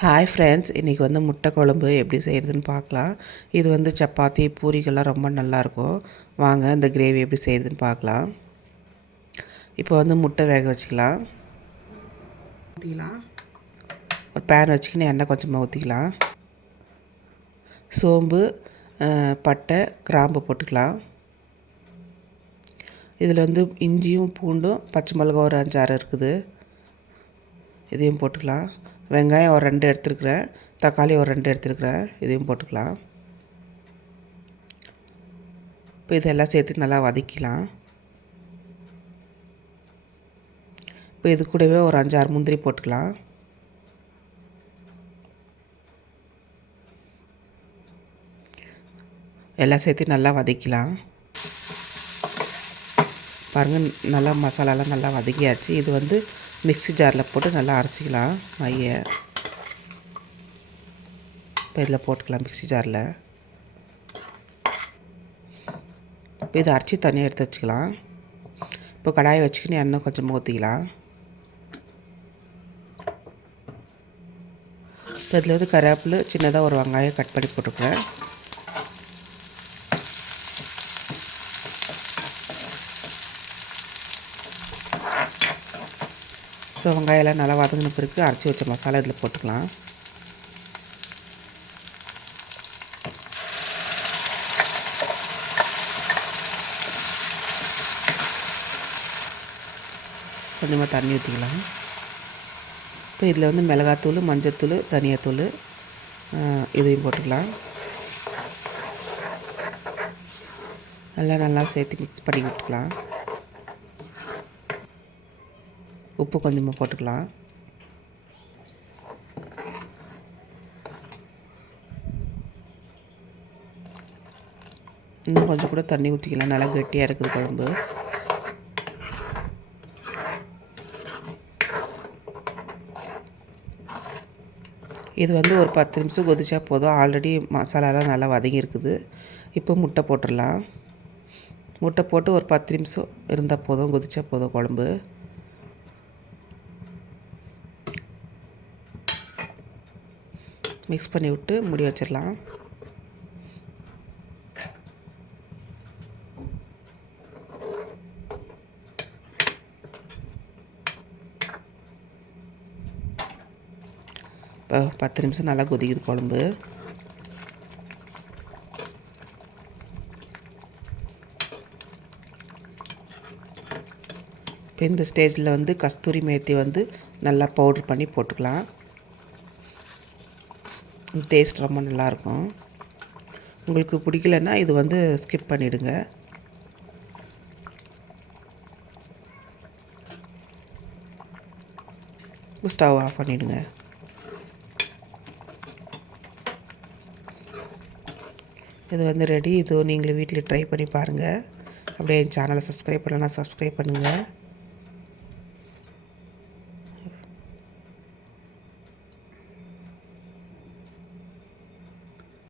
Hi friends இன்றைக்கி வந்து முட்டை குழம்பு எப்படி செய்கிறதுன்னு பார்க்கலாம். இது வந்து சப்பாத்தி பூரிக்கெல்லாம் ரொம்ப நல்லாயிருக்கும். வாங்க இந்த கிரேவி எப்படி செய்கிறதுன்னு பார்க்கலாம். இப்போ வந்து முட்டை வேக வச்சுக்கலாம். ஊற்றிக்கலாம் ஒரு பேன் வச்சுக்கின்னு எண்ணெய் கொஞ்சமாக ஊற்றிக்கலாம் சோம்பு பட்டை கிராம்பு போட்டுக்கலாம். இதில் வந்து இஞ்சியும் பூண்டும் பச்சை மிளகா ஒரு அஞ்சாறு இருக்குது. இதையும் போட்டுக்கலாம். வெங்காயம் ஒரு ரெண்டு எடுத்துருக்குறேன். தக்காளி ஒரு ரெண்டு எடுத்துருக்குறேன். இதையும் போட்டுக்கலாம். இப்போ இதெல்லாம் சேர்த்து நல்லா வதக்கிக்கலாம். இப்போ இது கூடவே ஒரு அஞ்சாறு முந்திரி போட்டுக்கலாம். எல்லாம் சேர்த்து நல்லா வதக்கலாம் பாருங்கள் நல்லா மசாலாலாம் நல்லா வதக்கியாச்சு. இது வந்து மிக்ஸி ஜாரில் போட்டு நல்லா அரைச்சிக்கலாம். மைய. இப்போ இதில் போட்டுக்கலாம் மிக்ஸி ஜாரில். இப்போ இதை அரைச்சி தனியாக எடுத்து வச்சுக்கலாம். இப்போ கடாயை வச்சுக்கின்னு எண்ணெய் கொஞ்சம் ஊற்றிக்கலாம். இப்போ இதில் வந்து கருவேப்பில் சின்னதாக ஒரு வெங்காயம் கட் பண்ணி போட்டுக்கிறேன் ஸோ வெங்காயம்லாம் நல்லா வதங்கின பிறகு அரைச்சி வச்ச மசாலா இதில் போட்டுக்கலாம். கொஞ்சமாக தண்ணி ஊற்றிக்கலாம் இப்போ இதில் வந்து மிளகாத்தூள் மஞ்சத்தூள் தனியாத்தூள் இதையும் போட்டுக்கலாம். எல்லாம் நல்லா சேர்த்து மிக்ஸ் பண்ணி விட்டுக்கலாம். உப்பு கொஞ்சமாக போட்டுக்கலாம். இன்னும் கொஞ்சம் கூட தண்ணி ஊற்றிக்கலாம் நல்லா கெட்டியாக இருக்குது குழம்பு. இது வந்து ஒரு பத்து நிமிஷம் கொதிச்சா போதும். ஆல்ரெடி மசாலாலாம் நல்லா வதங்கி இருக்குது. இப்போ முட்டை போட்டுடலாம். முட்டை போட்டு ஒரு பத்து நிமிஷம் இருந்தால் போதும். கொதிச்சா போதும் குழம்பு. மிக்ஸ் பண்ணி விட்டு முடி வச்சிடலாம். இப்போ பத்து நிமிஷம் நல்லா கொதிக்குது குழம்பு. இப்போ இந்த ஸ்டேஜில் வந்து கஸ்தூரி மேத்தி வந்து நல்லா பவுட்ரு பண்ணி போட்டுக்கலாம். டேஸ்ட் ரொம்ப நல்லாயிருக்கும். உங்களுக்கு பிடிக்கலன்னா இது வந்து ஸ்கிப் பண்ணிவிடுங்க ஸ்டவ் ஆஃப் பண்ணிவிடுங்க இது வந்து ரெடி. இது நீங்களும் வீட்டில் ட்ரை பண்ணி பாருங்கள் அப்படியே என் சேனலை சப்ஸ்கிரைப் பண்ணலன்னா சப்ஸ்கிரைப் பண்ணுங்கள்